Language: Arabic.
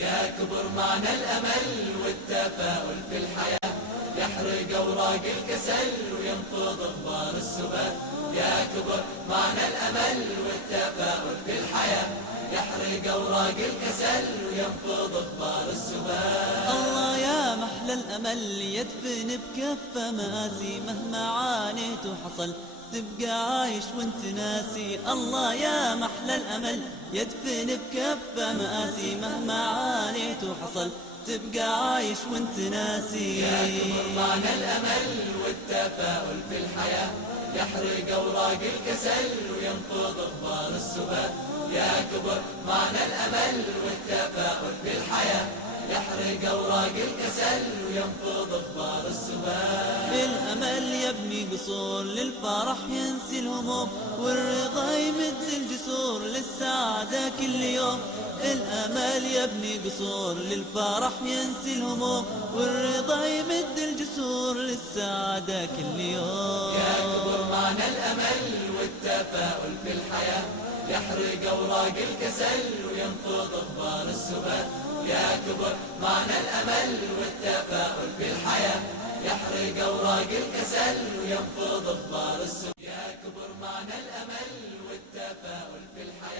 يا كبر معنى الأمل والتفاؤل في الحياة، يحرق أوراق الكسل وينفض غبار السبات. يا كبر معنى الأمل والتفاؤل في الحياة، يحرق أوراق الكسل وينفض غبار السبات. الله يا محلى الأمل يدفن بكفة مآسي، مهما عانيت وحصل تبقى عايش وانت ناسي. الله يا محلى الأمل يدفن بكفة مآسي، مهما عانيت وحصل تبقى عايش وانت ناسي. يا كبر معنى الأمل والتفاؤل في الحياة، يحرق أوراق الكسل وينفض غبار السبات. يا كبر معنى الأمل والتفاؤل في الحياة، يحرق أوراق الكسل وينفض غبار السبات. الأمل يبني قصور للفرح ينسي الهموم، والرضا يمد الجسور للسعادة كل يوم. الأمل يبني قصور للفرح ينسي الهموم، والرضا يمد الجسور للسعادة كل يوم. يا كبر معنى الأمل والتفاؤل في الحياة، يحرق أوراق الكسل وينفض غبار السبات. يا كبر معنى الأمل والتفاؤل في الحياة، يحرق أوراق الكسل وينفض غبار السبات. يا كبر معنى الأمل والتفاؤل في الحياة.